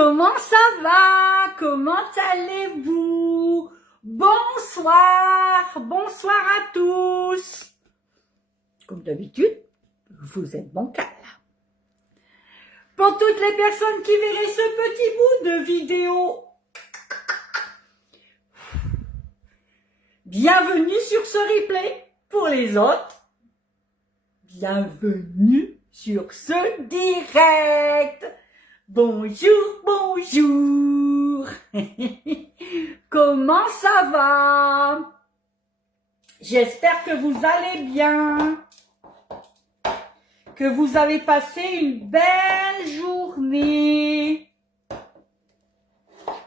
comment ça va? Comment allez-vous? Bonsoir, bonsoir à tous. Comme d'habitude, vous êtes bancal. Pour toutes les personnes qui verraient ce petit bout de vidéo, bienvenue sur ce replay. Pour les autres, bienvenue sur ce direct. Bonjour, bonjour. Comment ça va? J'espère que vous allez bien, que vous avez passé une belle journée.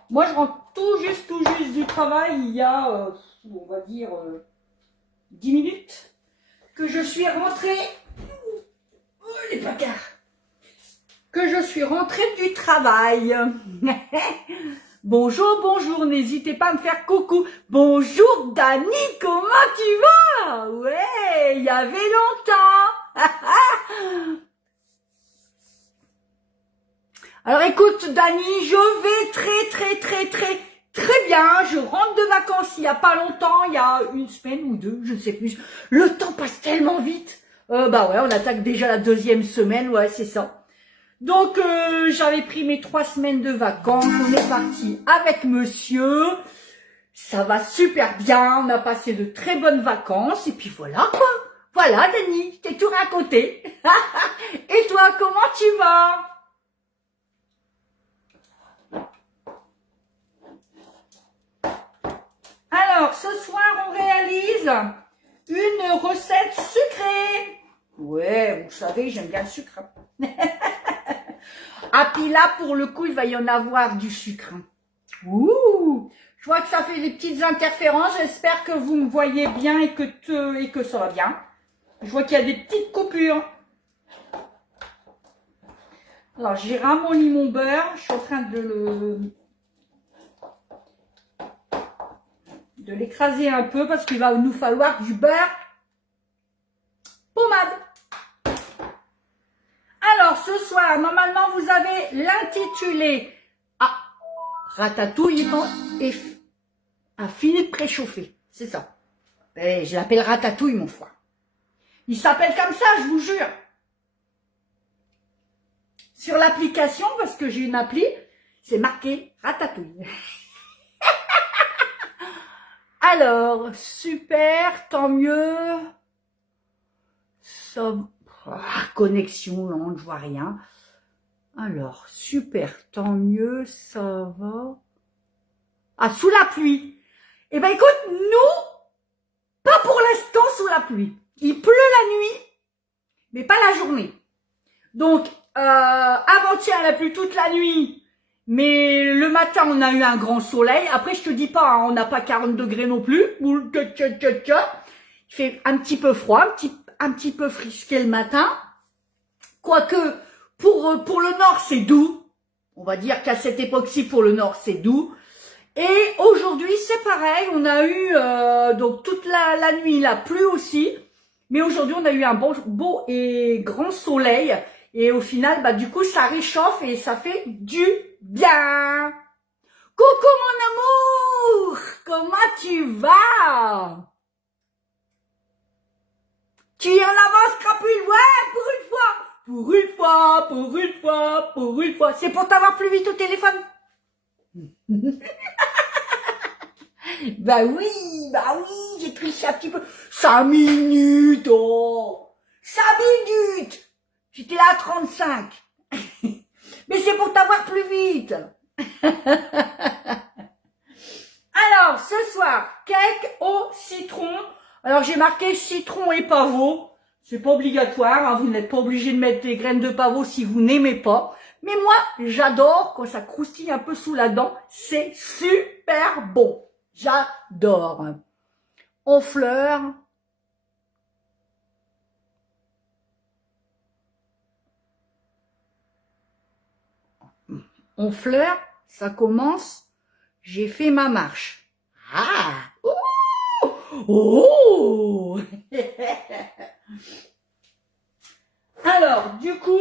Moi, je rentre tout juste du travail. Il y a, on va dire, 10 minutes que je suis rentrée. Les placards. Que je suis rentrée du travail. Bonjour, bonjour, n'hésitez pas à me faire coucou. Bonjour Dani, comment tu vas? Ouais, il y avait longtemps. Alors écoute Dani, je vais très bien. Je rentre de vacances il n'y a pas longtemps, il y a une semaine ou deux, je ne sais plus. Le temps passe tellement vite. Bah ouais, on attaque déjà la 2e semaine, ouais, c'est ça. Donc, j'avais pris mes 3 semaines de vacances, on est parti avec monsieur, ça va super bien, on a passé de très bonnes vacances, et puis voilà quoi, voilà Dani, je t'ai tout raconté. Et toi, comment tu vas? Alors, ce soir, on réalise une recette sucrée. Ouais, vous savez, j'aime bien le sucre. Ah, puis là, pour le coup, il va y en avoir du sucre. Ouh! Je vois que ça fait des petites interférences. J'espère que vous me voyez bien et que ça va bien. Je vois qu'il y a des petites coupures. Alors, j'ai ramolli mon beurre. Je suis en train de l'écraser un peu parce qu'il va nous falloir du beurre pommade. Alors, ce soir, normalement, vous avez l'intitulé Ratatouille a fini de préchauffer. C'est ça. Et je l'appelle Ratatouille, mon foie. Il s'appelle comme ça, je vous jure. Sur l'application, parce que j'ai une appli, c'est marqué Ratatouille. Alors, super, tant mieux. Ça... connexion lente, je vois rien. Alors, super, tant mieux, ça va. Ah, sous la pluie. Eh ben écoute, nous, pas pour l'instant sous la pluie. Il pleut la nuit, mais pas la journée. Donc, avant-hier, il a plu toute la nuit, mais le matin, on a eu un grand soleil. Après, je te dis pas, hein, on n'a pas 40 degrés non plus. Il fait un petit peu froid, un petit peu frisqué le matin. Quoique, pour le nord, c'est doux. On va dire qu'à cette époque-ci, pour le nord, c'est doux. Et aujourd'hui, c'est pareil. On a eu, donc toute la nuit, il a plu aussi. Mais aujourd'hui, on a eu un beau et grand soleil. Et au final, bah du coup, ça réchauffe et ça fait du bien. Coucou mon amour, comment tu vas? Tu en avance, crapule, ouais, pour une fois. C'est pour t'avoir plus vite au téléphone. Bah oui, j'ai triché un petit peu. 5 minutes, oh 5 minutes. J'étais là à 35. Mais c'est pour t'avoir plus vite. Alors, ce soir, cake au citron. Alors, j'ai marqué citron et pavot. C'est pas obligatoire, hein, vous n'êtes pas obligé de mettre des graines de pavot si vous n'aimez pas. Mais moi, j'adore quand ça croustille un peu sous la dent. C'est super bon. J'adore. On fleure. On fleure, ça commence. J'ai fait ma marche. Ah! Oh! Alors, Alors, du coup,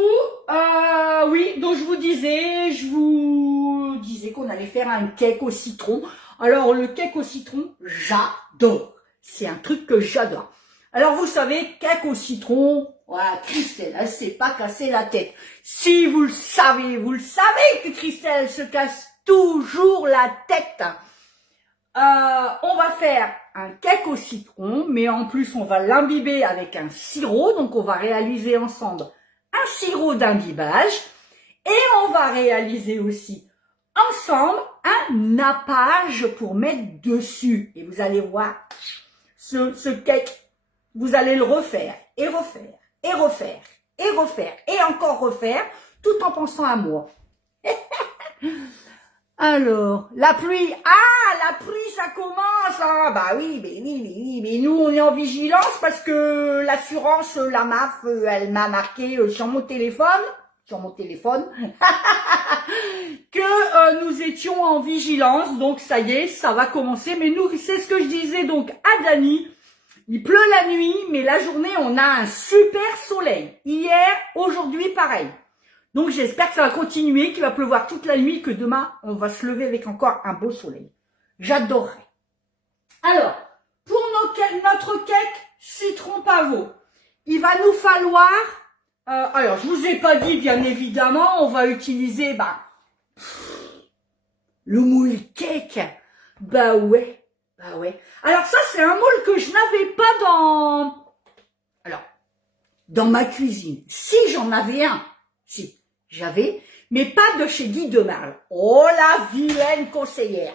oui, donc je vous disais qu'on allait faire un cake au citron. Alors, le cake au citron, j'adore. C'est un truc que j'adore. Alors, vous savez, cake au citron, voilà, Christelle, elle s'est pas cassé la tête. Si vous le savez que Christelle se casse toujours la tête. On va faire un cake au citron, mais en plus on va l'imbiber avec un sirop, donc on va réaliser ensemble un sirop d'imbibage et on va réaliser aussi ensemble un nappage pour mettre dessus. Et vous allez voir, ce cake, vous allez le refaire et refaire et refaire et refaire et encore refaire tout en pensant à moi. Alors, la pluie, la pluie, ça commence, hein. Bah oui, mais nous, on est en vigilance parce que l'assurance, la MAF, elle m'a marqué sur mon téléphone, que nous étions en vigilance, donc ça y est, ça va commencer, mais nous, c'est ce que je disais donc à Dani, il pleut la nuit, mais la journée, on a un super soleil. Hier, aujourd'hui, pareil. Donc, j'espère que ça va continuer, qu'il va pleuvoir toute la nuit, que demain, on va se lever avec encore un beau soleil. J'adorerais. Alors, pour notre cake citron pavot, il va nous falloir... alors, je vous ai pas dit, bien évidemment, on va utiliser le moule cake. Bah ouais. Alors, ça, c'est un moule que je n'avais pas dans ma cuisine. Si, j'en avais un. Si. J'avais, mais pas de chez Guy Demarle. Oh, la vilaine conseillère.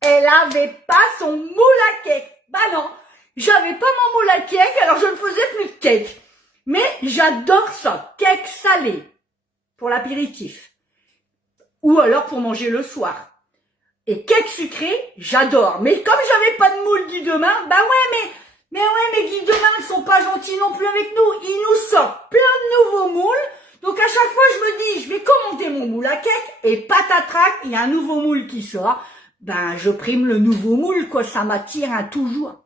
Elle avait pas son moule à cake. Bah non, j'avais pas mon moule à cake, alors je ne faisais plus de cake. Mais j'adore ça, cake salé, pour l'apéritif. Ou alors pour manger le soir. Et cake sucré, j'adore. Mais comme j'avais pas de moule Guy Demarle, bah ouais, mais Guy Demarle, ils sont pas gentils non plus avec nous. Ils nous sortent plein de nouveaux moules. Donc à chaque fois, je me dis, je vais commander mon moule à cake et patatrac, il y a un nouveau moule qui sort. Ben, je prime le nouveau moule, quoi. Ça m'attire toujours.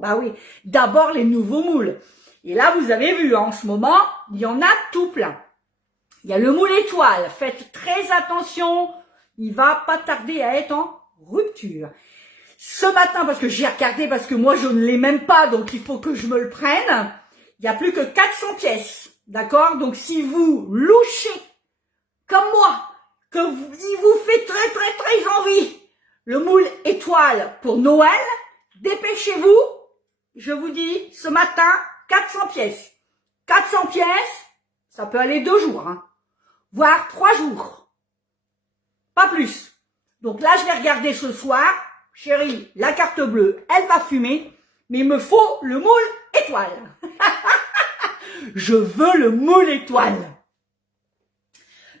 Bah oui, d'abord les nouveaux moules. Et là, vous avez vu, en ce moment, il y en a tout plein. Il y a le moule étoile. Faites très attention. Il va pas tarder à être en rupture. Ce matin, parce que j'ai regardé, parce que moi, je ne l'ai même pas, donc il faut que je me le prenne. Il n'y a plus que 400 pièces. D'accord? Donc, si vous louchez, comme moi, il vous fait très envie, le moule étoile pour Noël, dépêchez-vous. Je vous dis, ce matin, 400 pièces. 400 pièces, ça peut aller 2 jours, hein. Voire 3 jours. Pas plus. Donc là, je vais regarder ce soir. Chérie, la carte bleue, elle va fumer, mais il me faut le moule étoile. Je veux le moule étoile.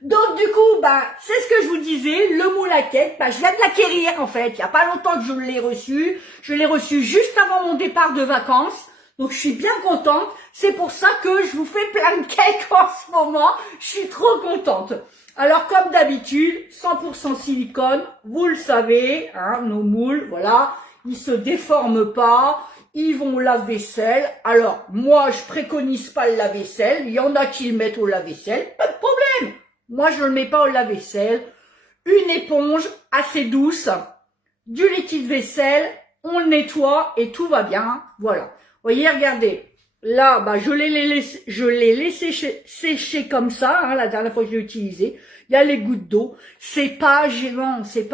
Donc du coup, c'est ce que je vous disais, le moule à cake, je viens de l'acquérir en fait. Il n'y a pas longtemps que je l'ai reçu. Je l'ai reçu juste avant mon départ de vacances. Donc je suis bien contente. C'est pour ça que je vous fais plein de cakes en ce moment. Je suis trop contente. Alors comme d'habitude, 100% silicone, vous le savez, hein, nos moules, voilà, ils se déforment pas. Ils vont au lave-vaisselle. Alors, moi, je préconise pas le lave-vaisselle. Il y en a qui le mettent au lave-vaisselle. Pas de problème. Moi, je ne le mets pas au lave-vaisselle. Une éponge assez douce, du liquide vaisselle, on le nettoie et tout va bien. Voilà. Vous voyez, regardez. Là, je l'ai laissé sécher comme ça, hein, la dernière fois que je l'ai utilisé. Il y a les gouttes d'eau. C'est pas gênant, c'est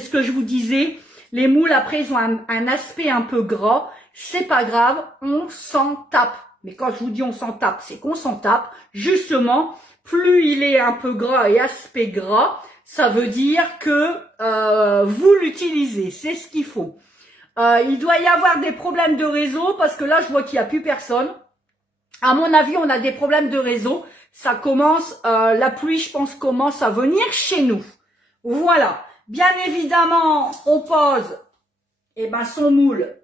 ce que je vous disais. Les moules, après, ils ont un aspect un peu gras. C'est pas grave, on s'en tape. Mais quand je vous dis on s'en tape, c'est qu'on s'en tape. Justement, plus il est un peu gras et aspect gras, ça veut dire que vous l'utilisez. C'est ce qu'il faut. Il doit y avoir des problèmes de réseau parce que là, je vois qu'il n'y a plus personne. À mon avis, on a des problèmes de réseau. Ça commence, la pluie, je pense, commence à venir chez nous. Voilà. Bien évidemment, on pose son moule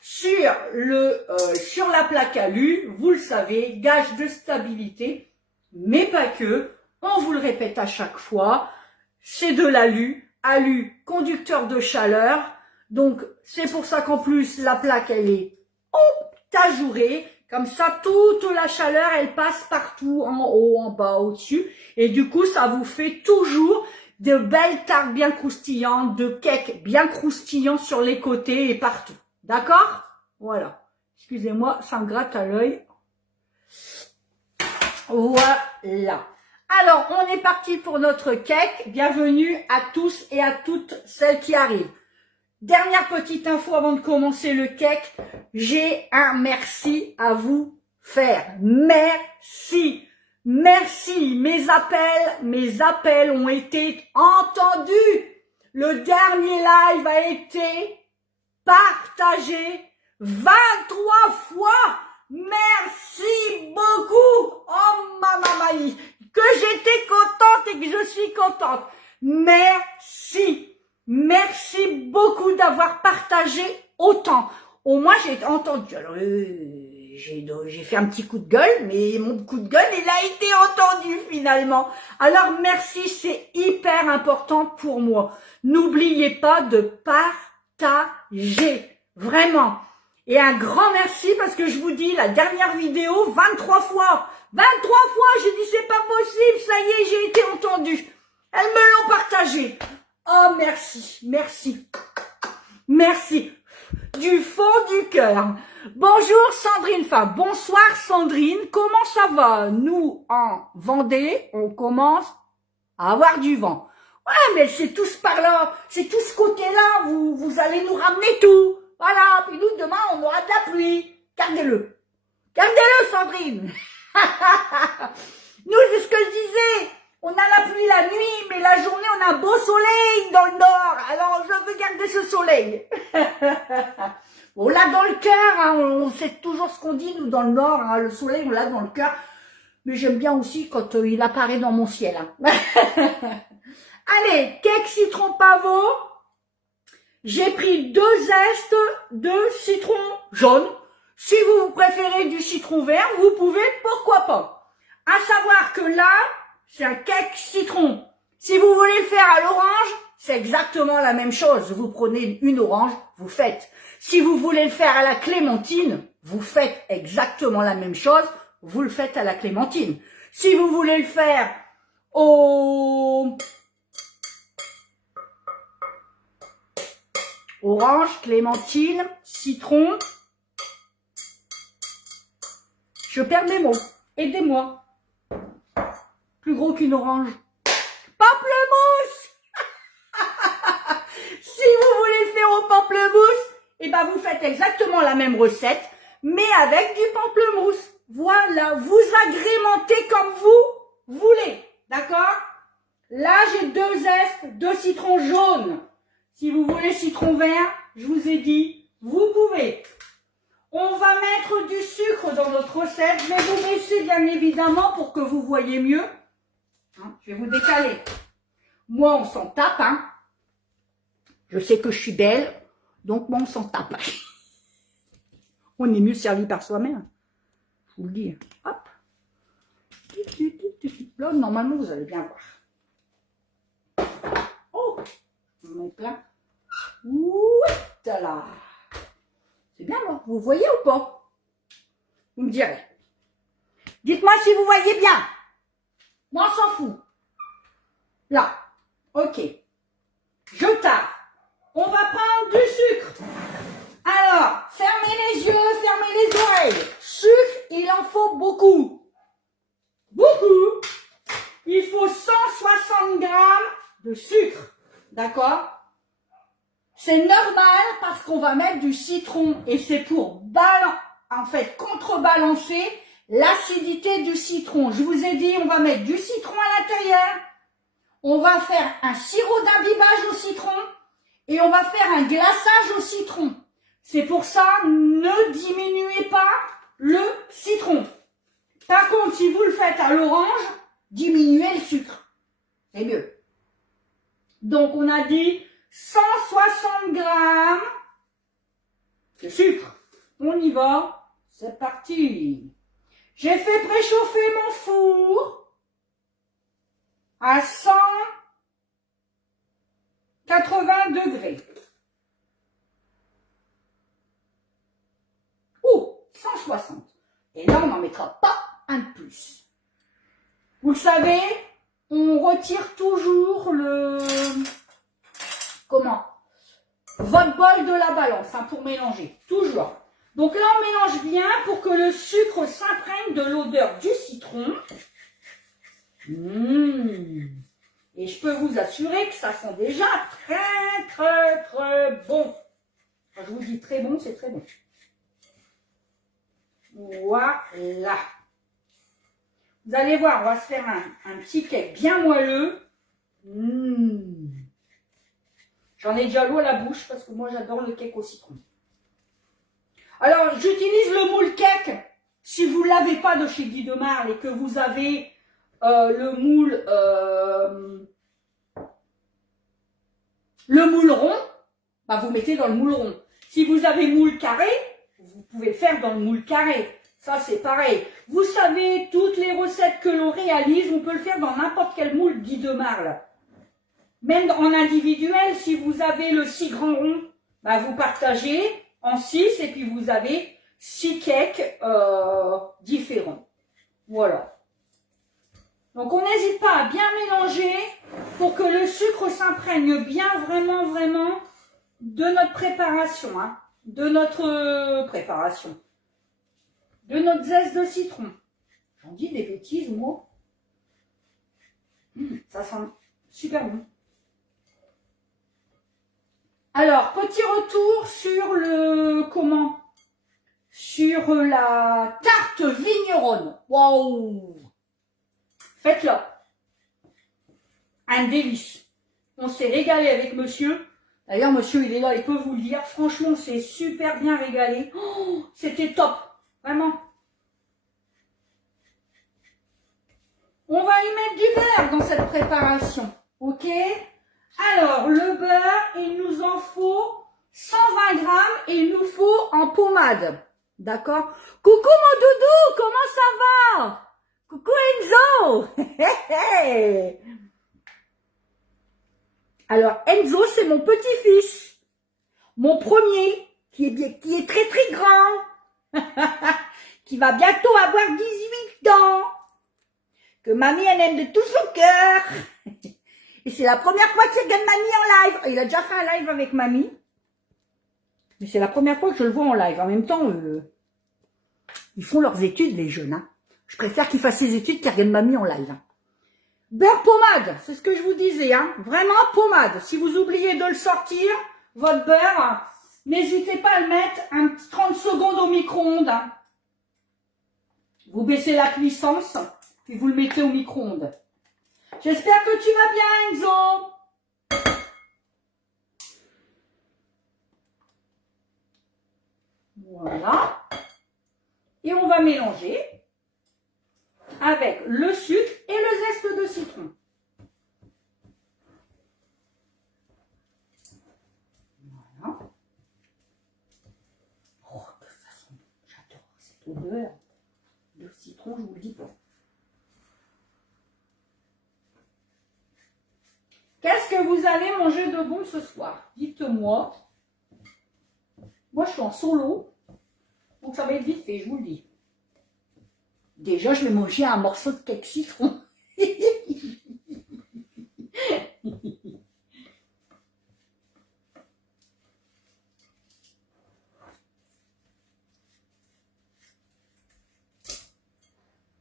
sur la plaque alu, vous le savez, gage de stabilité, mais pas que. On vous le répète à chaque fois, c'est de l'alu, alu conducteur de chaleur. Donc c'est pour ça qu'en plus la plaque elle est ajourée, Comme ça, toute la chaleur, elle passe partout, en haut, en bas, au-dessus. Et du coup, ça vous fait toujours de belles tartes bien croustillantes, de cakes bien croustillants sur les côtés et partout. D'accord? Voilà. Excusez-moi, ça me gratte à l'œil. Voilà. Alors, on est parti pour notre cake. Bienvenue à tous et à toutes celles qui arrivent. Dernière petite info avant de commencer le cake. J'ai un merci à vous faire. Merci. Merci. Mes appels ont été entendus. Le dernier live a été partagé 23 fois. Merci beaucoup. Oh maman, que j'étais contente et que je suis contente. Merci. Merci beaucoup d'avoir partagé autant. Au moins, j'ai entendu. Alors, j'ai fait un petit coup de gueule, mais mon coup de gueule, il a été entendu finalement. Alors, merci, c'est hyper important pour moi. N'oubliez pas de partager. Vraiment. Et un grand merci parce que je vous dis, la dernière vidéo, 23 fois. 23 fois, j'ai dit, c'est pas possible, ça y est, j'ai été entendue. Elles me l'ont partagé. Oh, merci, merci, merci, du fond du cœur. Bonjour Sandrine, enfin bonsoir Sandrine, comment ça va? Nous, en Vendée, on commence à avoir du vent. Ouais, mais c'est tous par là, c'est tout ce côté-là, vous allez nous ramener tout. Voilà, puis nous, demain, on aura de la pluie. Gardez-le. Gardez-le, Sandrine. Nous, c'est ce que je disais. On a la pluie la nuit, mais la journée, on a un beau soleil dans le nord. Alors, je veux garder ce soleil. On l'a dans le cœur, hein. On sait toujours ce qu'on dit, nous, dans le nord. Hein. Le soleil, on l'a dans le cœur. Mais j'aime bien aussi quand il apparaît dans mon ciel. Hein. Allez, cake citron pavot. J'ai pris 2 zestes de citron jaune. Si vous préférez du citron vert, vous pouvez, pourquoi pas. À savoir que là, c'est un cake citron. Si vous voulez le faire à l'orange, c'est exactement la même chose. Vous prenez une orange, vous faites. Si vous voulez le faire à la clémentine, vous faites exactement la même chose. Vous le faites à la clémentine. Si vous voulez le faire au orange, clémentine, citron. Je perds mes mots. Aidez-moi. Plus gros qu'une orange. Pamplemousse. Si vous voulez le faire au pamplemousse, eh ben vous faites exactement la même recette, mais avec du pamplemousse. Voilà, vous agrémentez comme vous voulez. D'accord? Là, j'ai 2 zestes de citron jaune. Si vous voulez citron vert, je vous ai dit, vous pouvez. On va mettre du sucre dans notre recette. Je vais vous baisser bien évidemment pour que vous voyez mieux. Je vais vous décaler. Moi, on s'en tape. Hein. Je sais que je suis belle, donc moi, on s'en tape. On est mieux servi par soi-même. Je vous le dis. Hop. Là, normalement, vous allez bien voir. Oh, on met plein. Ouh, là. C'est bien, là. Vous voyez ou pas? Vous me direz. Dites-moi si vous voyez bien. Moi, on s'en fout. Là. Ok. Je tape. On va prendre du sucre. Alors, fermez les yeux, fermez les oreilles. Sucre, il en faut beaucoup. Beaucoup. Il faut 160 grammes de sucre. D'accord? C'est normal parce qu'on va mettre du citron et c'est pour contrebalancer l'acidité du citron. Je vous ai dit, on va mettre du citron à l'intérieur. On va faire un sirop d'imbibage au citron et on va faire un glaçage au citron. C'est pour ça, ne diminuez pas le citron. Par contre, si vous le faites à l'orange, diminuez le sucre. C'est mieux. Donc, on a dit 160 grammes de sucre. On y va. C'est parti. J'ai fait préchauffer mon four à 180 degrés. Ou 160. Et là, on n'en mettra pas un de plus. Vous le savez, on retire toujours votre bol de la balance, hein, pour mélanger. Toujours. Donc là, on mélange bien pour que le sucre s'imprègne de l'odeur du citron. Et je peux vous assurer que ça sent déjà très, très, très bon. Quand je vous dis très bon, c'est très bon. Voilà. Vous allez voir, on va se faire un petit cake bien moelleux. J'en ai déjà l'eau à la bouche parce que moi, j'adore le cake au citron. Alors, j'utilise le moule cake. Si vous ne l'avez pas de chez Guy de Marle et que vous avez le moule rond, bah vous mettez dans le moule rond. Si vous avez moule carré, vous pouvez le faire dans le moule carré. Ça, c'est pareil. Vous savez, toutes les recettes que l'on réalise, on peut le faire dans n'importe quel moule Guy de Marle. Même en individuel, si vous avez le 6 grands ronds, bah vous partagez en 6 et puis vous avez 6 cakes différents. Voilà. Donc, on n'hésite pas à bien mélanger pour que le sucre s'imprègne bien, vraiment, vraiment de notre préparation, hein, de notre zeste de citron. J'en dis des bêtises, moi. Ça sent super bon. Alors, petit retour sur la tarte vigneronne. Waouh! Faites-le. Un délice. On s'est régalé avec monsieur. D'ailleurs, monsieur, il est là, il peut vous le dire. Franchement, c'est super bien régalé. Oh, c'était top. Vraiment. On va y mettre du beurre dans cette préparation. Ok? Alors, le beurre, il nous en faut 120 grammes et il nous faut en pommade. D'accord? Coucou mon doudou, comment ça va? Coucou Enzo. Alors, Enzo, c'est mon petit-fils. Mon premier, qui est très très grand. Qui va bientôt avoir 18 ans. Que mamie, elle aime de tout son cœur. Et c'est la première fois qu'il regarde mamie en live. Il a déjà fait un live avec mamie. Mais c'est la première fois que je le vois en live. En même temps, ils font leurs études, les jeunes. Hein. Je préfère qu'ils fassent ses études qu'ils regardent mamie en live. Hein. Beurre pommade, c'est ce que je vous disais. Hein. Vraiment pommade. Si vous oubliez de le sortir, votre beurre, n'hésitez pas à le mettre un petit 30 secondes au micro-ondes. Hein. Vous baissez la puissance, puis vous le mettez au micro-ondes. J'espère que tu vas bien, Enzo. Voilà. Et on va mélanger avec le sucre et le zeste de citron. Voilà. Oh, que ça sent. J'adore cette odeur de citron, je vous le dis pas. Qu'est-ce que vous allez manger de bon ce soir? Dites-moi. Moi, je suis en solo, donc ça va être vite fait, je vous le dis. Déjà, je vais manger un morceau de cake citron.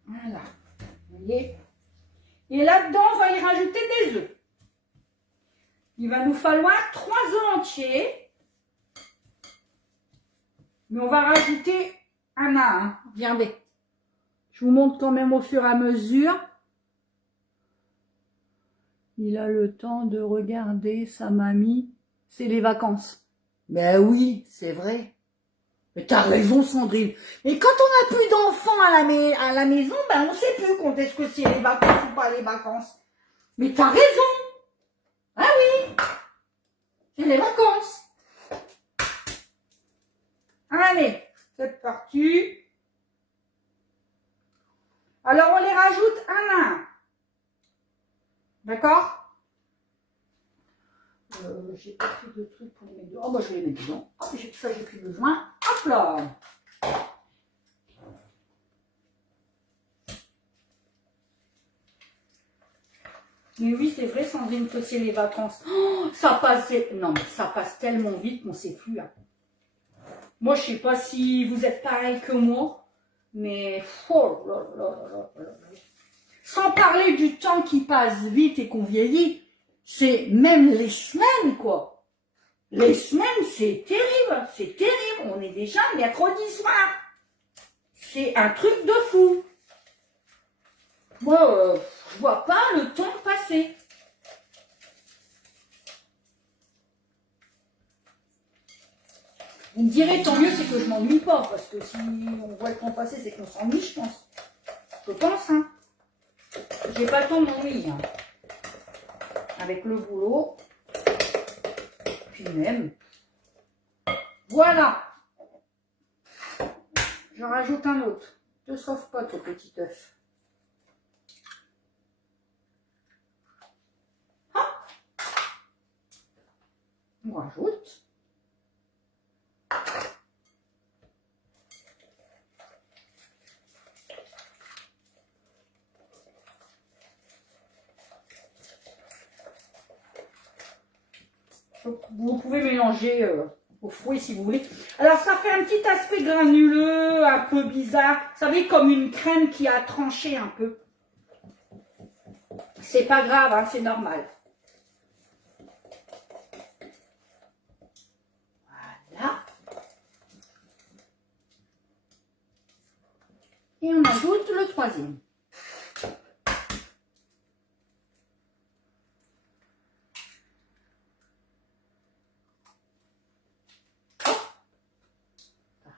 Voilà. Vous voyez? Et là-dedans, on va y rajouter des œufs. Il va nous falloir 3 œufs entiers. Mais on va rajouter un à un. Regardez. Je vous montre quand même au fur et à mesure. Il a le temps de regarder sa mamie. C'est les vacances. Ben oui, c'est vrai. Mais t'as raison, Sandrine. Mais quand on n'a plus d'enfants à la maison, ben on sait plus quand est-ce que c'est les vacances ou pas les vacances. Mais t'as raison. Ah oui. C'est les vacances. Allez, c'est parti. Alors, on les rajoute un à un. D'accord? J'ai pas pris de trucs pour les mettre dedans. Oh, bah, je vais les mettre dedans. Oh, ça, j'ai plus besoin. Hop là. Mais oui, c'est vrai, Sandrine, que c'est les vacances. Oh, ça passe, non, mais ça passe tellement vite qu'on ne sait plus. Hein. Moi, je ne sais pas si vous êtes pareil que moi, mais oh là là là là là. Sans parler du temps qui passe vite et qu'on vieillit, c'est même les semaines, quoi. Les semaines, c'est terrible, c'est terrible. On est déjà mercredi soir. C'est un truc de fou. Moi, je vois pas le temps passer. Vous me direz, tant mieux, c'est que je m'ennuie pas, parce que si on voit le temps passer, c'est qu'on s'ennuie, je pense. Je pense, hein. J'ai pas le temps de m'ennuyer, hein. Avec le boulot. Puis même. Voilà. J'en rajoute un autre. Te sauve pas, ton petit œuf. On rajoute. Vous pouvez mélanger au fouet si vous voulez. Alors ça fait un petit aspect granuleux, un peu bizarre. Vous savez, comme une crème qui a tranché un peu. C'est pas grave, hein, c'est normal. Voilà. Et on ajoute le troisième.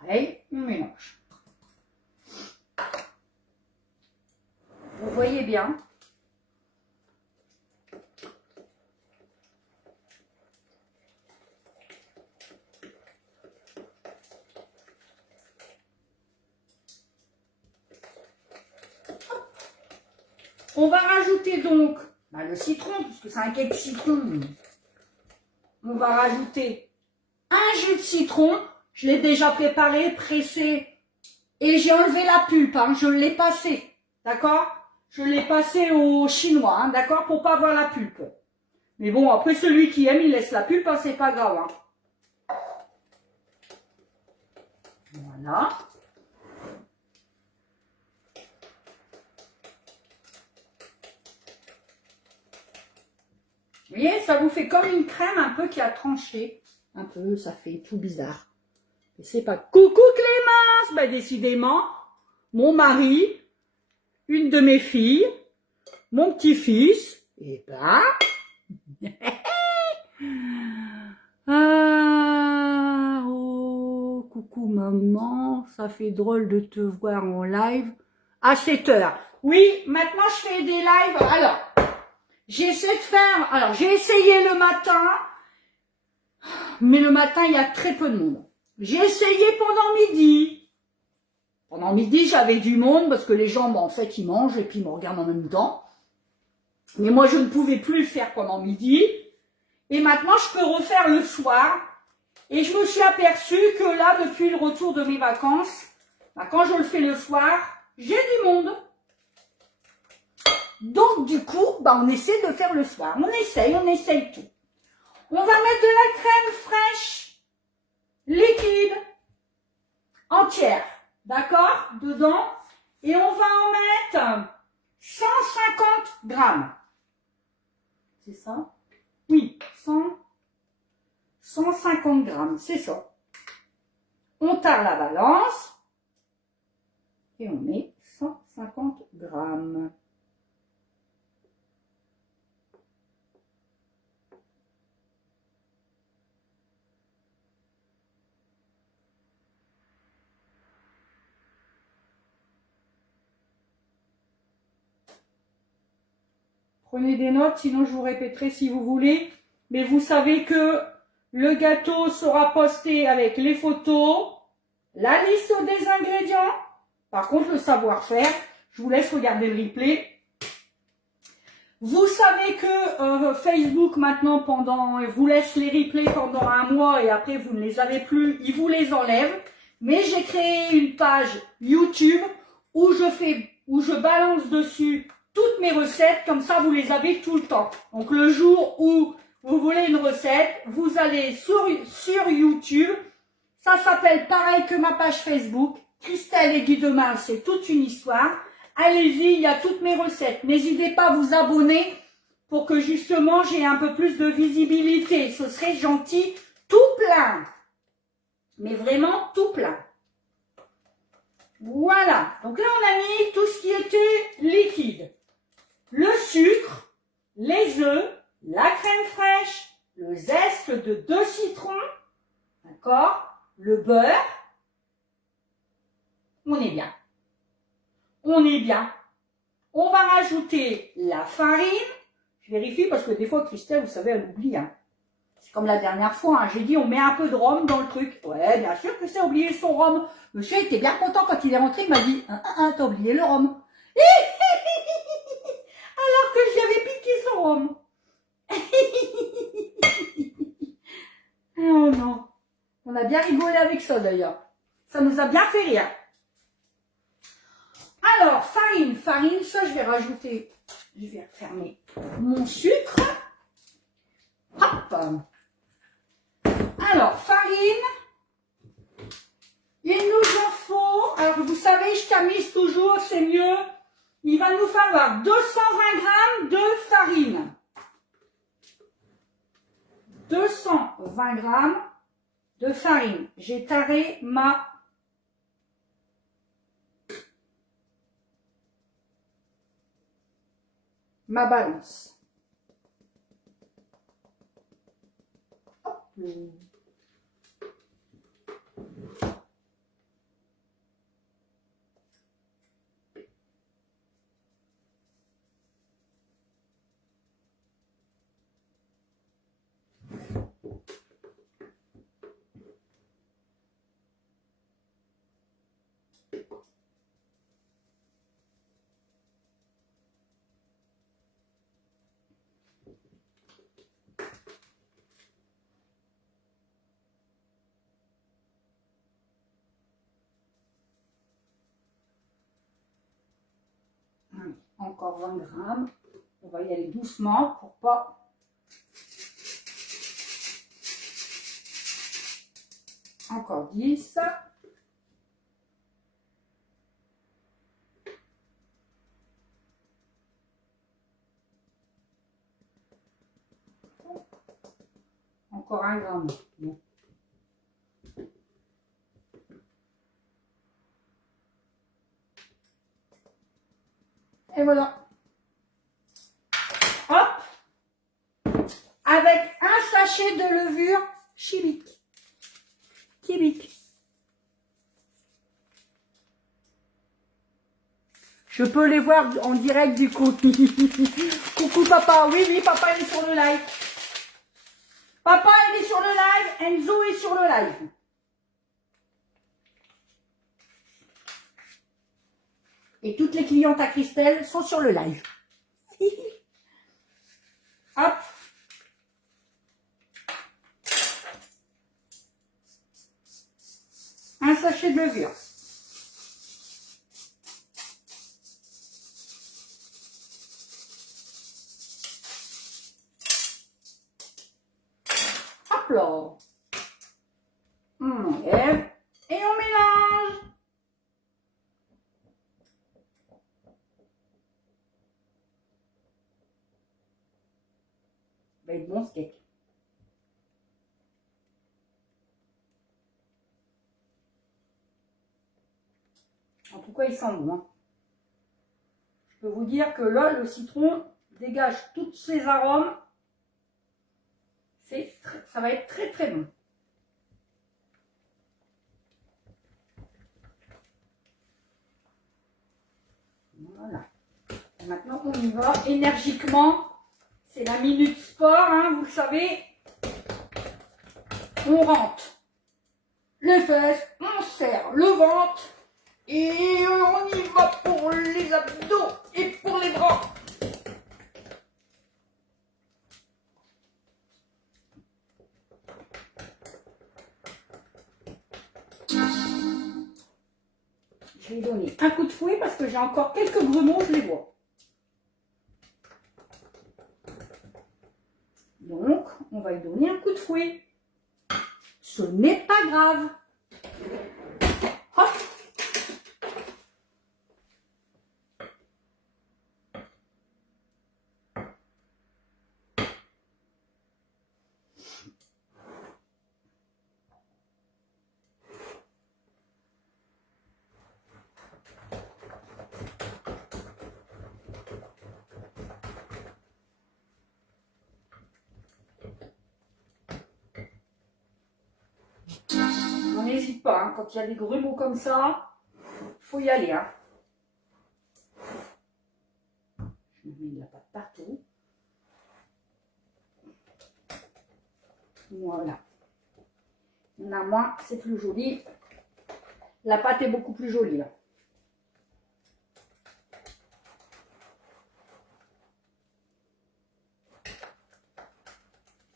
Pareil, on mélange. Vous voyez bien. On va rajouter donc le citron, puisque c'est un cake citron. On va rajouter un jus de citron. Je l'ai déjà préparé, pressé. Et j'ai enlevé la pulpe, hein, je l'ai passé. D'accord? Je l'ai passé au chinois, hein, d'accord? Pour pas avoir la pulpe. Mais bon, après celui qui aime, il laisse la pulpe, hein, c'est pas grave. Hein. Voilà. Vous voyez, ça vous fait comme une crème un peu qui a tranché. Un peu, ça fait tout bizarre. Et c'est pas... Coucou Clémence! Ben décidément, mon mari, une de mes filles, mon petit-fils, et ben... ah, oh, coucou maman, ça fait drôle de te voir en live à 7 heures. Oui, maintenant je fais des lives. Alors, j'essaie de faire... Alors, j'ai essayé le matin, mais le matin, il y a très peu de monde. J'ai essayé pendant midi. Pendant midi, j'avais du monde parce que les gens, en fait, ils mangent et puis ils me regardent en même temps. Mais moi, je ne pouvais plus le faire pendant midi. Et maintenant, je peux refaire le soir. Et je me suis aperçue que là, depuis le retour de mes vacances, quand je le fais le soir, j'ai du monde. Donc, du coup, on essaie de faire le soir. On essaye tout. On va mettre de la crème fraîche, liquide, entière, d'accord, dedans. Et on va en mettre 150 grammes. C'est ça? Oui, 150 grammes, c'est ça. On tare la balance et on met 150 grammes. Prenez des notes, sinon je vous répéterai si vous voulez. Mais vous savez que le gâteau sera posté avec les photos, la liste des ingrédients. Par contre, le savoir-faire, je vous laisse regarder le replay. Vous savez que Facebook maintenant, vous laisse les replays pendant un mois et après vous ne les avez plus, il vous les enlève. Mais j'ai créé une page YouTube où je balance dessus toutes mes recettes, comme ça vous les avez tout le temps. Donc le jour où vous voulez une recette, vous allez sur YouTube. Ça s'appelle pareil que ma page Facebook. Christelle et Guy Demain, c'est toute une histoire. Allez-y, il y a toutes mes recettes. N'hésitez pas à vous abonner pour que justement j'ai un peu plus de visibilité. Ce serait gentil, tout plein. Mais vraiment tout plein. Voilà. Donc là, on a mis tout ce qui était liquide. Le sucre, les œufs, la crème fraîche, le zeste de 2 citrons, d'accord, le beurre. On est bien. On est bien. On va rajouter la farine. Je vérifie parce que des fois, Christelle, vous savez, elle oublie. Hein. C'est comme la dernière fois. Hein. J'ai dit, on met un peu de rhum dans le truc. Ouais, bien sûr que c'est oublié son rhum. Monsieur était bien content quand il est rentré. Il m'a dit, t'as oublié le rhum. Alors que j'y avais piqué son rhum. Oh non. On a bien rigolé avec ça d'ailleurs. Ça nous a bien fait rire. Alors, farine, ça je vais rajouter, je vais refermer mon sucre. Hop. Alors, farine. Il nous en faut, alors vous savez, je tamise toujours, c'est mieux. Il va nous falloir 220 grammes de farine. 220 grammes de farine. J'ai taré ma balance. Hop. Encore 20 grammes. On va y aller doucement pour pas... Encore 10. Encore 1 gramme. Bon. Et voilà. Hop. Avec un sachet de levure chimique. Je peux les voir en direct du coup. Coucou papa. Oui, papa il est sur le live. Papa il est sur le live. Enzo est sur le live. Et toutes les clientes à Christelle sont sur le live. Hop. Un sachet de levure. Hop là. On enlève et on mélange. Va être bon ce cake. En tout cas, il sent bon. Hein. Je peux vous dire que là, le citron dégage tous ses arômes. Ça va être très très bon. Voilà. Et maintenant, on y va énergiquement. C'est la minute sport, hein, vous le savez. On rentre les fesses, on serre le ventre. Et on y va pour les abdos et pour les bras. Je vais donner un coup de fouet parce que j'ai encore quelques grumeaux, je les vois. Donc, on va lui donner un coup de fouet. Ce n'est pas grave. Hop. On n'hésite pas, hein, quand il y a des grumeaux comme ça, il faut y aller. Hein. Je mets de la pâte partout. Voilà. Il y en a moins, c'est plus joli. La pâte est beaucoup plus jolie là.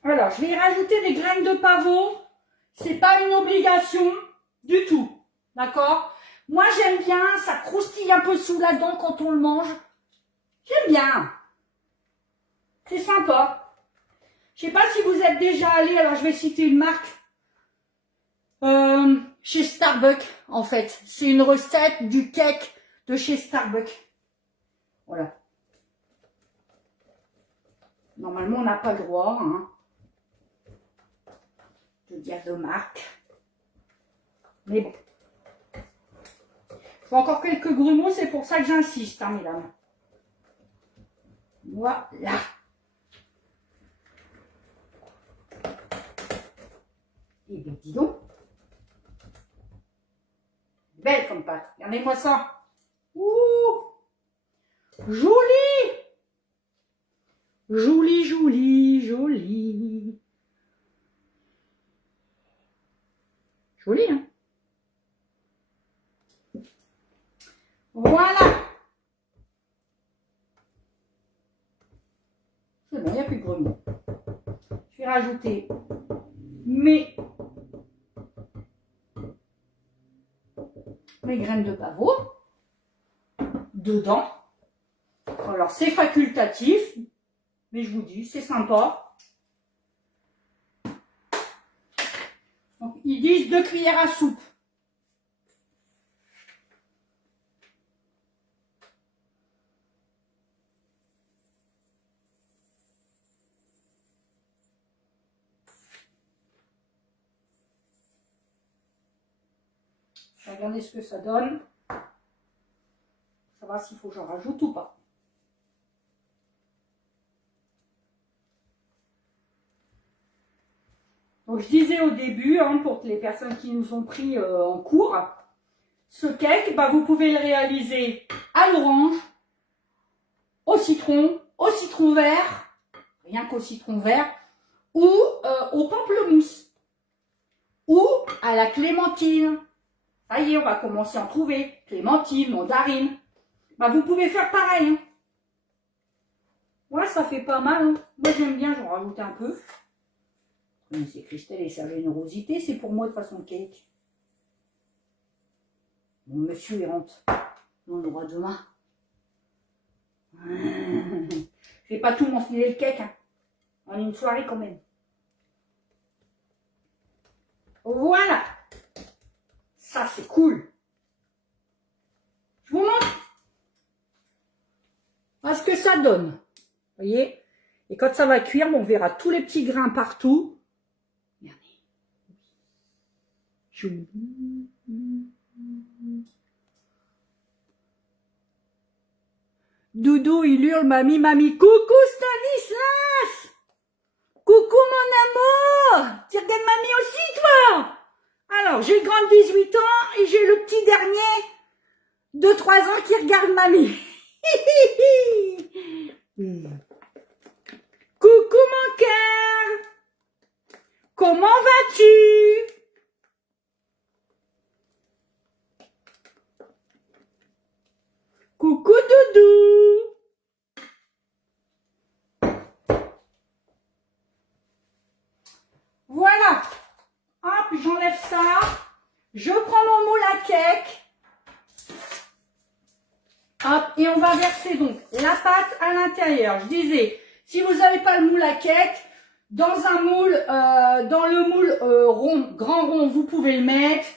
Alors, je vais y rajouter des graines de pavot. C'est pas une obligation du tout. D'accord? Moi, j'aime bien, ça croustille un peu sous la dent quand on le mange. J'aime bien. C'est sympa. Je sais pas si vous êtes déjà allé, alors je vais citer une marque. Chez Starbucks, en fait. C'est une recette du cake de chez Starbucks. Voilà. Normalement, on n'a pas le droit, hein, de dire de marque. Mais bon. Je vois encore quelques grumeaux, c'est pour ça que j'insiste, hein, mesdames. Voilà. Et bien, dis donc. Belle comme pâte. Regardez-moi ça. Ouh. Joli. Joli, joli, joli. Joli, hein? Voilà. C'est bon, il n'y a plus de grumeaux. Je vais rajouter mes graines de pavot dedans. Alors, c'est facultatif, mais je vous dis, c'est sympa. Donc, ils disent 2 cuillères à soupe. Je vais regarder ce que ça donne. Savoir s'il faut que j'en rajoute ou pas. Donc, je disais au début, hein, pour les personnes qui nous ont pris en cours, ce cake, bah, vous pouvez le réaliser à l'orange, au citron vert, rien qu'au citron vert, ou au pamplemousse, ou à la clémentine. Ça y est, on va commencer à en trouver. Clémentine, mandarine. Bah, vous pouvez faire pareil. Hein. Ouais, ça fait pas mal. Hein. Moi, j'aime bien, j'en rajoute un peu. C'est Christelle et sa générosité, c'est pour moi de façon cake. Mon monsieur, il rentre. On le voit demain. Je vais pas tout m'enfiler le cake. Hein. On a une soirée quand même. Voilà. Ça, c'est cool. Je vous montre ce que ça donne. Vous voyez? Et quand ça va cuire, on verra tous les petits grains partout. Regardez. Doudou, il hurle, mamie, mamie. Coucou Stanislas! Coucou mon amour! Tu regardes mamie aussi, toi? Alors, j'ai le grand de 18 ans et j'ai le petit dernier de 3 ans qui regarde mamie. Coucou mon cœur! Comment vas-tu? Coucou Doudou! Voilà. Hop, j'enlève ça. Je prends mon moule à cake. Hop, et on va verser donc la pâte à l'intérieur. Je disais, si vous n'avez pas le moule à cake, Dans un moule, dans le moule rond, grand rond, vous pouvez le mettre.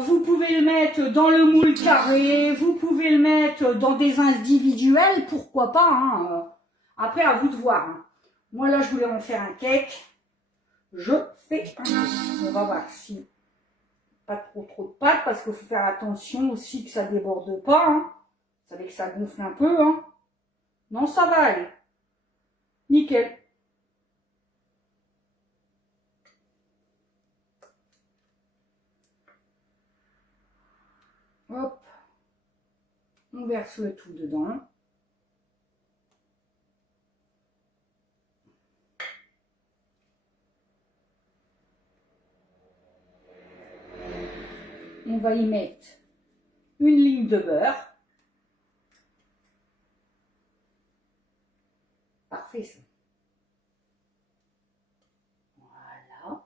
Vous pouvez le mettre dans le moule carré. Vous pouvez le mettre dans des individuels, pourquoi pas. Hein. Après, à vous de voir. Hein. Moi, là, je voulais en faire un cake. Je fais un. On va voir si pas trop de pâte parce qu'il faut faire attention aussi que ça déborde pas. Hein. Vous savez que ça gonfle un peu. Hein. Non, ça va aller. Nickel. Hop. On verse le tout dedans. On va y mettre une ligne de beurre. Parfait ça. Voilà.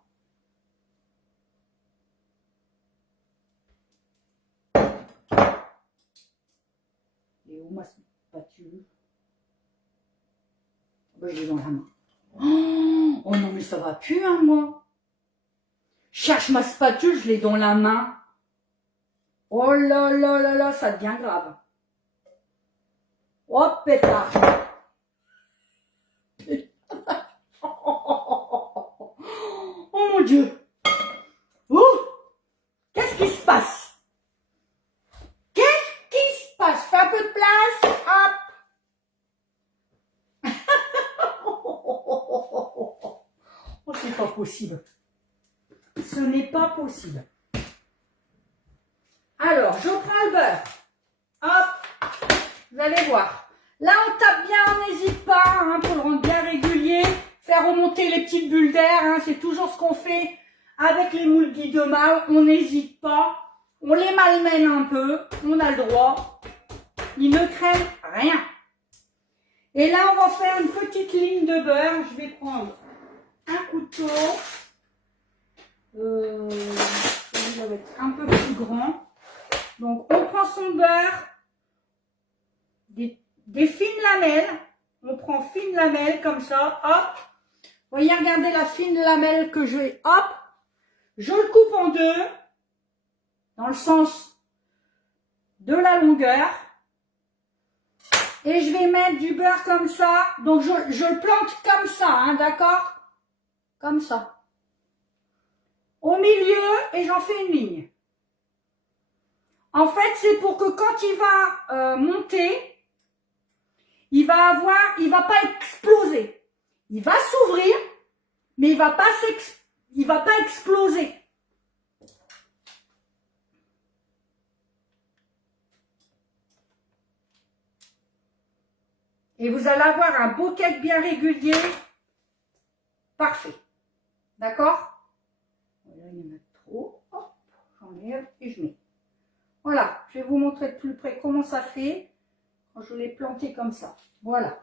Et où ma spatule? Ben, je l'ai dans la main. Oh non mais ça va plus hein moi. Je cherche ma spatule, je l'ai dans la main. Oh là là là là, ça devient grave. Oh pétard. Oh mon Dieu. Oh, qu'est-ce qui se passe? Qu'est-ce qui se passe? Fais un peu de place. Hop. Oh, c'est pas possible. Ce n'est pas possible. Alors, je prends le beurre. Hop. Vous allez voir. Là, on tape bien, on n'hésite pas hein, pour le rendre bien régulier. Faire remonter les petites bulles d'air. Hein, c'est toujours ce qu'on fait avec les moules Guy de Mao. On n'hésite pas. On les malmène un peu. On a le droit. Ils ne craignent rien. Et là, on va faire une petite ligne de beurre. Je vais prendre un couteau. Ça va être un peu plus grand. Donc, on prend son beurre. Des fines lamelles. On prend fines lamelles comme ça. Hop. Vous voyez, regardez la fine lamelle que j'ai. Hop. Je le coupe en deux. Dans le sens de la longueur. Et je vais mettre du beurre comme ça. Donc, je le plante comme ça. Hein, d'accord? Comme ça. Au milieu. Et j'en fais une ligne. En fait, c'est pour que quand il va monter, il va pas exploser. Il va s'ouvrir, mais il va pas exploser. Et vous allez avoir un beau cake bien régulier. Parfait. D'accord? Là, il y en a trop. Hop, j'enlève et je mets. Voilà, je vais vous montrer de plus près comment ça fait quand je l'ai planté comme ça. Voilà.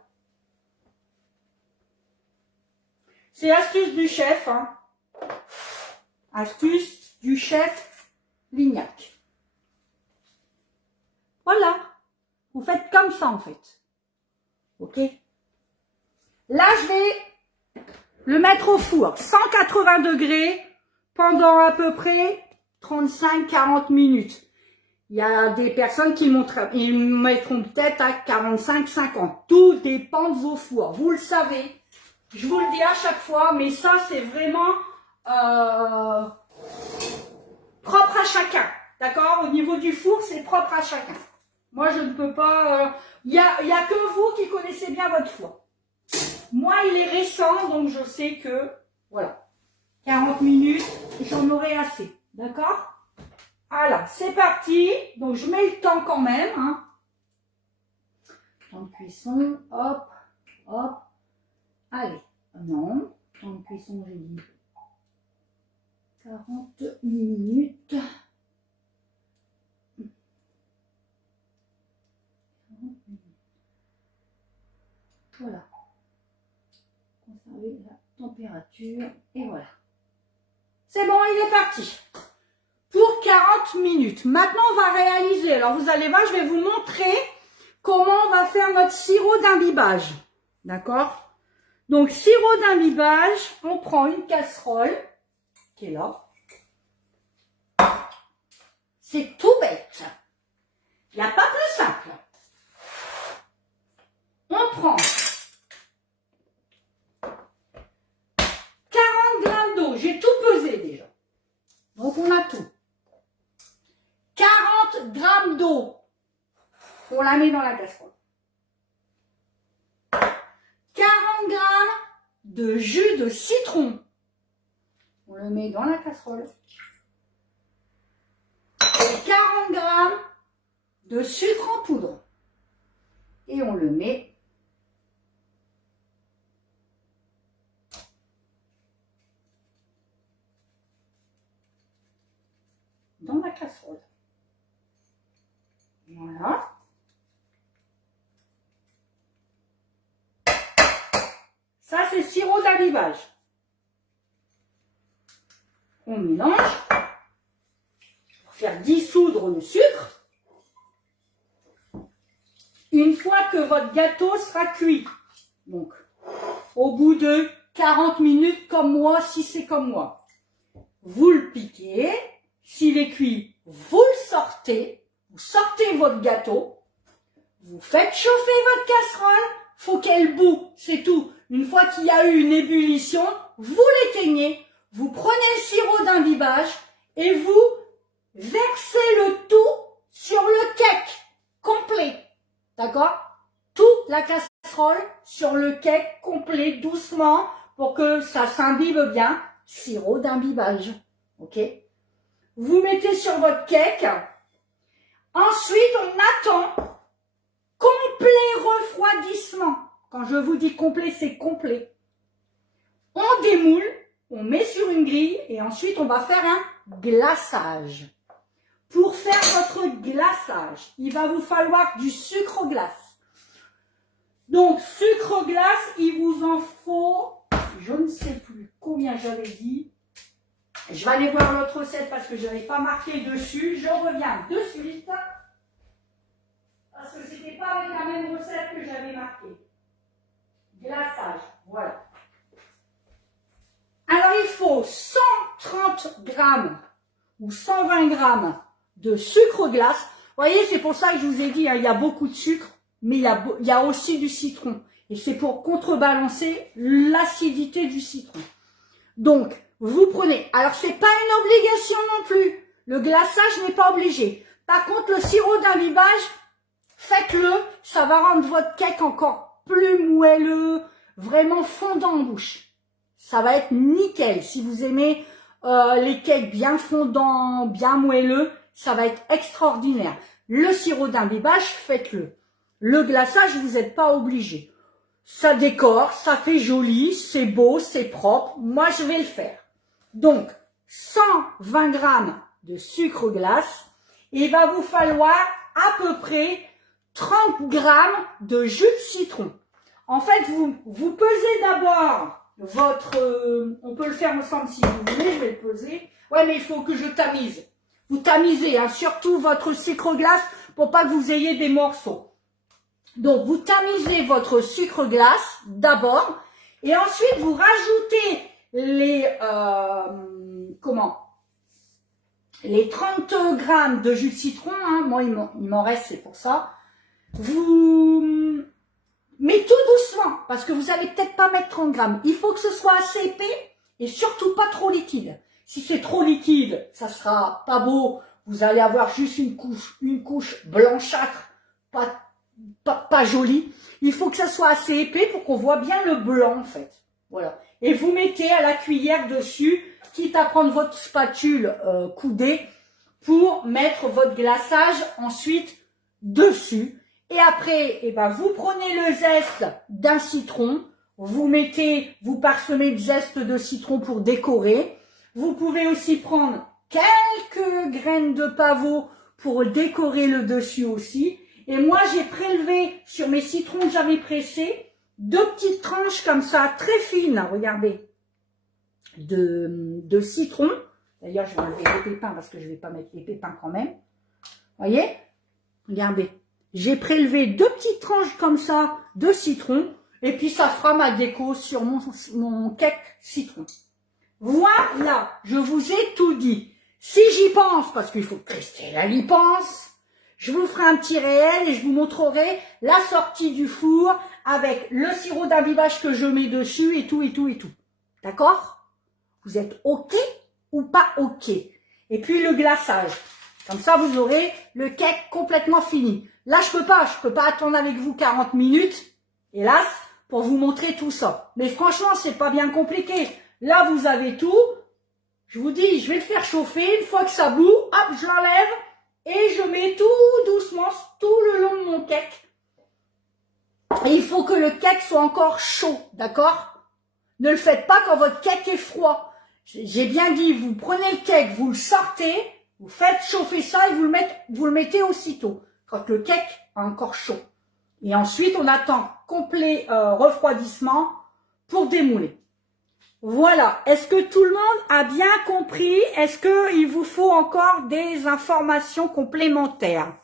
C'est astuce du chef. Hein. Astuce du chef Lignac. Voilà. Vous faites comme ça en fait. Ok? Là, je vais le mettre au four. 180 degrés pendant à peu près 35-40 minutes. Il y a des personnes qui mettront peut-être à 45-50. Tout dépend de vos fours. Vous le savez. Je vous le dis à chaque fois, mais ça, c'est vraiment propre à chacun. D'accord? Au niveau du four, c'est propre à chacun. Moi, je ne peux pas... Il y a que vous qui connaissez bien votre four. Moi, il est récent, donc je sais que... Voilà. 40 minutes, j'en aurai assez. D'accord? Voilà, c'est parti. Donc, je mets le temps quand même. Hein. Temps de cuisson. Hop, hop. Allez. Non. Temps de cuisson, j'ai dit 40 minutes. 40 minutes. Voilà. Conserver la température. Et voilà. C'est bon, il est parti. Pour 40 minutes. Maintenant, on va réaliser. Alors, vous allez voir, je vais vous montrer comment on va faire notre sirop d'imbibage. D'accord? Donc, sirop d'imbibage, on prend une casserole qui est là. C'est tout bête. Il n'y a pas plus simple. On prend 40 grammes d'eau. J'ai tout pesé déjà. Donc, on a tout. 40 grammes d'eau. On la met dans la casserole. 40 grammes de jus de citron. On le met dans la casserole. Et 40 grammes de sucre en poudre. Et on le met dans la casserole. Voilà. Ça, c'est sirop d'imbibage. On mélange pour faire dissoudre le sucre. Une fois que votre gâteau sera cuit, donc au bout de 40 minutes comme moi, si c'est comme moi, vous le piquez. S'il est cuit, vous le sortez. Vous sortez votre gâteau. Vous faites chauffer votre casserole. Faut qu'elle bout, c'est tout. Une fois qu'il y a eu une ébullition, vous l'éteignez. Vous prenez le sirop d'imbibage et vous versez le tout sur le cake complet. D'accord? Toute la casserole sur le cake complet, doucement, pour que ça s'imbibe bien. Sirop d'imbibage. Ok? Vous mettez sur votre cake. Ensuite, on attend complet refroidissement. Quand je vous dis complet, c'est complet. On démoule, on met sur une grille et ensuite on va faire un glaçage. Pour faire votre glaçage, il va vous falloir du sucre glace. Donc, sucre glace, il vous en faut, je ne sais plus combien j'avais dit. Je vais aller voir l'autre recette parce que je n'avais pas marqué dessus. Je reviens de suite. Parce que ce n'était pas avec la même recette que j'avais marqué. Glaçage, voilà. Alors, il faut 130 grammes ou 120 grammes de sucre glace. Vous voyez, c'est pour ça que je vous ai dit, hein, il y a beaucoup de sucre, mais il y a aussi du citron. Et c'est pour contrebalancer l'acidité du citron. Donc, vous prenez. Alors, c'est pas une obligation non plus. Le glaçage n'est pas obligé. Par contre, le sirop d'imbibage, faites-le. Ça va rendre votre cake encore plus moelleux, vraiment fondant en bouche. Ça va être nickel. Si vous aimez les cakes bien fondants, bien moelleux, ça va être extraordinaire. Le sirop d'imbibage, faites-le. Le glaçage, vous n'êtes pas obligé. Ça décore, ça fait joli, c'est beau, c'est propre. Moi, je vais le faire. Donc, 120 grammes de sucre glace. Et il va vous falloir à peu près 30 grammes de jus de citron. En fait, vous pesez d'abord votre... on peut le faire ensemble si vous voulez, je vais le peser. Ouais, mais il faut que je tamise. Vous tamisez, hein, surtout votre sucre glace pour pas que vous ayez des morceaux. Donc, vous tamisez votre sucre glace d'abord. Et ensuite, vous rajoutez les 30 grammes de jus de citron, hein, moi il m'en reste, c'est pour ça. Mais tout doucement, parce que vous allez peut-être pas mettre 30 grammes. Il faut que ce soit assez épais et surtout pas trop liquide. Si c'est trop liquide, ça sera pas beau. Vous allez avoir juste une couche blanchâtre, pas jolie. Il faut que ça soit assez épais pour qu'on voit bien le blanc en fait. Voilà. Et vous mettez à la cuillère dessus, quitte à prendre votre spatule coudée pour mettre votre glaçage ensuite dessus. Et après, eh ben, vous prenez le zeste d'un citron, vous parsemez de zeste de citron pour décorer. Vous pouvez aussi prendre quelques graines de pavot pour décorer le dessus aussi. Et moi, j'ai prélevé sur mes citrons que j'avais pressés 2 petites tranches comme ça, très fines, regardez, de citron. D'ailleurs, je vais enlever les pépins parce que je ne vais pas mettre les pépins quand même. Voyez? Regardez. J'ai prélevé 2 petites tranches comme ça de citron. Et puis ça fera ma déco sur mon cake citron. Voilà, je vous ai tout dit. Si j'y pense, parce qu'il faut que Christelle elle y pense, je vous ferai un petit réel et je vous montrerai la sortie du four avec le sirop d'imbibage que je mets dessus et tout, et tout, et tout. D'accord? Vous êtes OK ou pas OK? Et puis le glaçage. Comme ça, vous aurez le cake complètement fini. Là, je peux pas attendre avec vous 40 minutes, hélas, pour vous montrer tout ça. Mais franchement, c'est pas bien compliqué. Là, vous avez tout. Je vous dis, je vais le faire chauffer. Une fois que ça bout, hop, je l'enlève et je mets tout doucement, tout le long de mon cake. Et il faut que le cake soit encore chaud, d'accord? Ne le faites pas quand votre cake est froid. J'ai bien dit, vous prenez le cake, vous le sortez, vous faites chauffer ça et vous le mettez aussitôt, quand le cake est encore chaud. Et ensuite, on attend complet refroidissement pour démouler. Voilà. Est-ce que tout le monde a bien compris? Est-ce qu'il vous faut encore des informations complémentaires?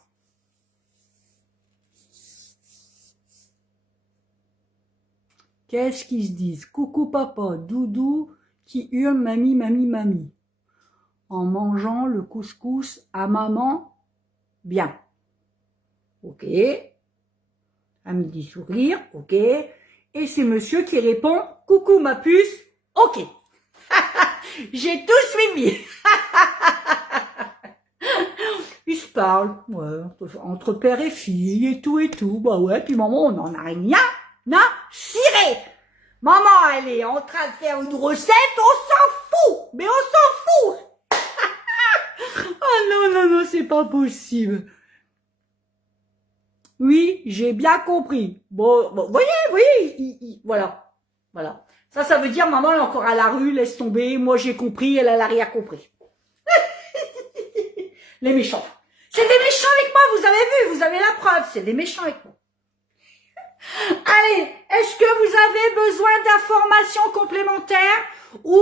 Qu'est-ce qu'ils se disent? Coucou papa, doudou qui hurle mamie, mamie, mamie. En mangeant le couscous à maman, bien. Ok. À midi sourire, ok. Et c'est monsieur qui répond, coucou ma puce, ok. J'ai tout suivi. Ils se parlent, ouais, entre père et fille et tout, bah ouais, puis maman, on n'en a rien, non, ciré. Maman, elle est en train de faire une recette, on s'en fout, mais on s'en fout. Oh non, c'est pas possible. Oui, j'ai bien compris. Bon voyez, voilà. Ça veut dire, maman, elle est encore à la rue, laisse tomber, moi j'ai compris, elle a rien compris. Les méchants. C'est des méchants avec moi, vous avez vu, vous avez la preuve, c'est des méchants avec moi. Allez, est-ce que vous avez besoin d'informations complémentaires ou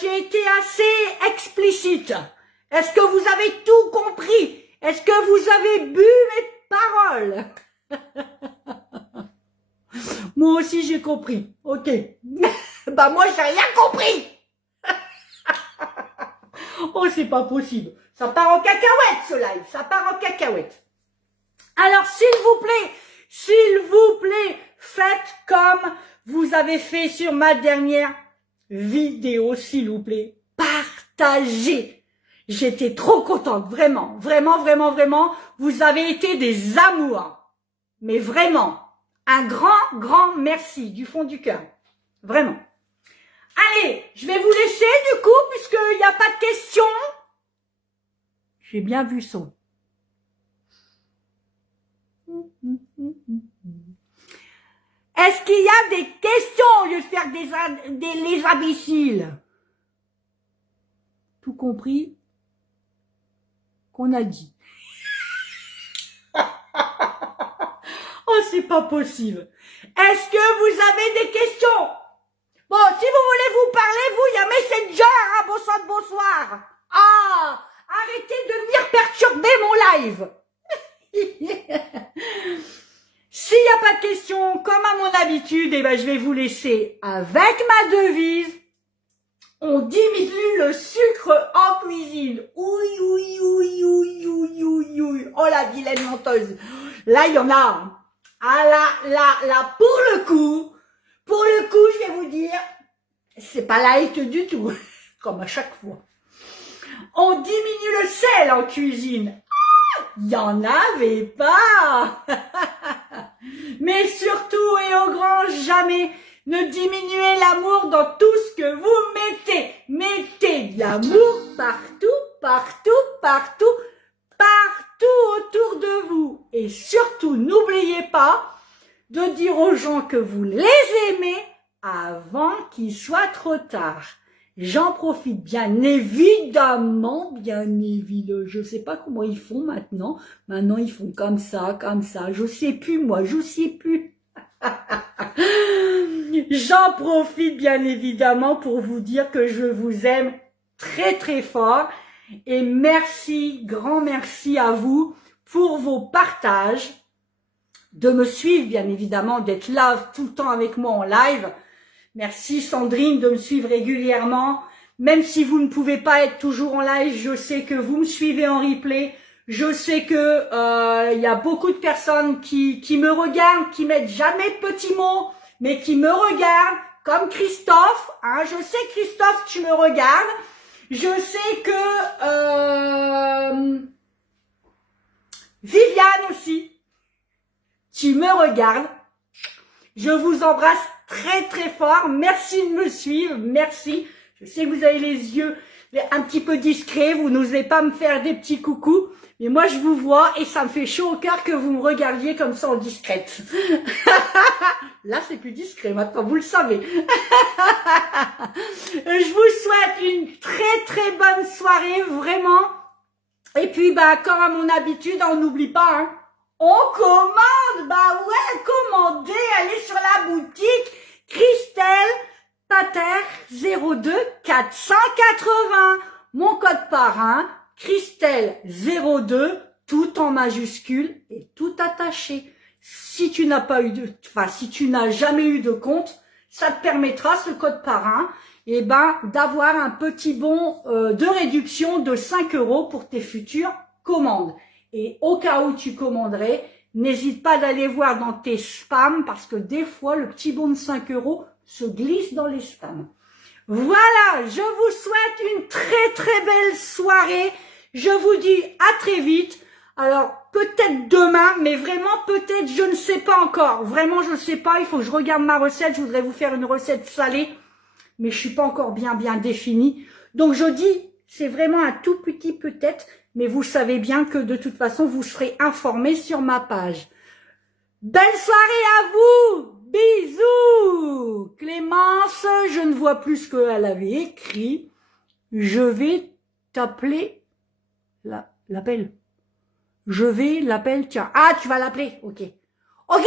j'ai été assez explicite? Est-ce que vous avez tout compris? Est-ce que vous avez bu mes paroles? Moi aussi j'ai compris, ok. Bah moi j'ai rien compris. Oh c'est pas possible. Ça part en cacahuète ce live, ça part en cacahuète. Alors s'il vous plaît, faites comme vous avez fait sur ma dernière vidéo, s'il vous plaît. Partagez. J'étais trop contente, vraiment. Vous avez été des amours. Mais vraiment, un grand merci du fond du cœur. Vraiment. Allez, je vais vous laisser du coup, puisqu'il n'y a pas de questions. J'ai bien vu ça. Est-ce qu'il y a des questions au lieu de faire les imbéciles? Tout compris qu'on a dit. Oh, c'est pas possible. Est-ce que vous avez des questions? Bon, si vous voulez vous parler, vous, il y a Messenger, hein, bonsoir. Ah, arrêtez de venir perturber mon live. S'il n'y a pas de questions, comme à mon habitude, eh ben, je vais vous laisser avec ma devise. On diminue le sucre en cuisine. Oui. Oh, la vilaine menteuse. Là, il y en a. Ah, là, pour le coup, je vais vous dire, c'est pas light du tout. Comme à chaque fois. On diminue le sel en cuisine. Il y en avait pas. Mais surtout et au grand jamais, ne diminuez l'amour dans tout ce que vous mettez. Mettez de l'amour partout autour de vous. Et surtout, n'oubliez pas de dire aux gens que vous les aimez avant qu'il soit trop tard. J'en profite bien évidemment, je sais pas comment ils font maintenant. Maintenant, ils font comme ça. Je sais plus. J'en profite bien évidemment pour vous dire que je vous aime très fort. Et merci, grand merci à vous pour vos partages de me suivre, bien évidemment, d'être là tout le temps avec moi en live. Merci Sandrine de me suivre régulièrement. Même si vous ne pouvez pas être toujours en live, je sais que vous me suivez en replay. Je sais que y a beaucoup de personnes qui me regardent, qui mettent jamais de petits mots, mais qui me regardent, comme Christophe. Hein, je sais Christophe, tu me regardes. Je sais que Viviane aussi, tu me regardes. Je vous embrasse très très fort. Merci de me suivre. Merci. Je sais que vous avez les yeux un petit peu discrets. Vous n'osez pas me faire des petits coucous. Mais moi, je vous vois et ça me fait chaud au cœur que vous me regardiez comme ça en discrète. Là, c'est plus discret maintenant, vous le savez. Je vous souhaite une très très bonne soirée, vraiment. Et puis, bah, comme à mon habitude, on n'oublie pas, hein. On commande, bah ouais, commandez, allez sur la boutique Christelle Pater 02 480. Mon code parrain, Christelle 02, tout en majuscule et tout attaché. Si tu n'as pas eu si tu n'as jamais eu de compte, ça te permettra, ce code parrain, eh ben, d'avoir un petit bon de réduction de 5 € pour tes futures commandes. Et au cas où tu commanderais, n'hésite pas d'aller voir dans tes spams parce que des fois, le petit bon de 5 € se glisse dans les spams. Voilà, je vous souhaite une très très belle soirée. Je vous dis à très vite. Alors, peut-être demain, mais vraiment peut-être, je ne sais pas encore. Vraiment, je ne sais pas, il faut que je regarde ma recette. Je voudrais vous faire une recette salée, mais je suis pas encore bien définie. Donc, je dis, c'est vraiment un tout petit peut-être, mais vous savez bien que de toute façon, vous serez informés sur ma page. Belle soirée à vous! Bisous! Clémence, je ne vois plus ce qu'elle avait écrit. Je vais t'appeler l'appel. Je vais l'appeler, tiens. Ah, tu vas l'appeler, ok. Ok!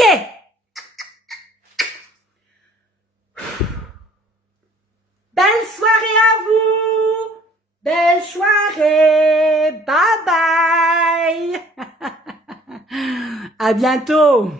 Belle soirée à vous! Belle soirée! Bye bye! À bientôt!